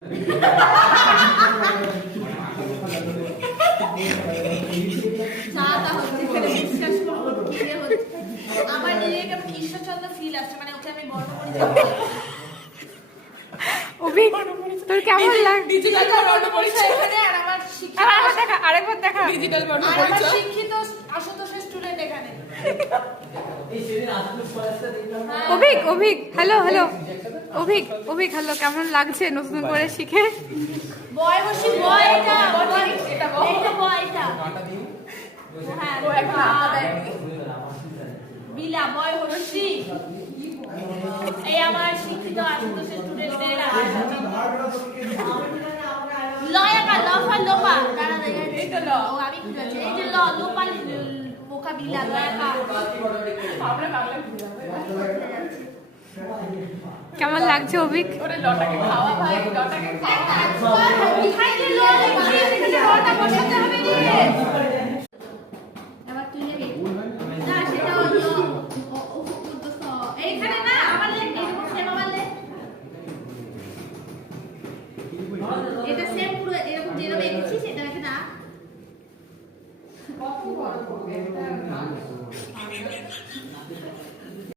আমার নিজেকে ঈশ্বরচন্দ্র ফিল আসছে, মানে ওকে আমি বড় করে অভিক তোর কেমন লাগে? ডিজিটাল বর্ণ পরিচয় এখানে, আর আমার দেখা আরেকবার দেখা ডিজিটাল বর্ণ পরিচয়, শিক্ষিত আশুতোষের স্টুডেন্ট এখানে। Abhik Abhik hello hello Abhik Abhik hello, কেমন লাগছে নতুন করে শিখে? বয় বসি বয়, এটা এটা বয়, এটা হ্যাঁ ও একটা বিলা বয় বসি। এই আমার শিক্ষিত আশুতোষের স্টুডেন্টদের লয়াকা লফা লোপা তারা দেখে এটা ল ও আমি বুঝাচ্ছি, এই যে ল লোপা মোকা বিলা লয়াকা কেমন লাগছে অভিক? ওরে লটাকে খাওয়া ভাই, লটাকে খাওয়া খাই যে ল লিখছি, এখানে লটা বসাতে হবে রে। এবার তুই নেবে না, সেটা হলো এইখানে না আমার লেখ এরকম সেম আমার লেখ, এটা সেম পুরো এরকম যেরকম এঁকেছি সেটা লেখে না। কত বড় করবে এটা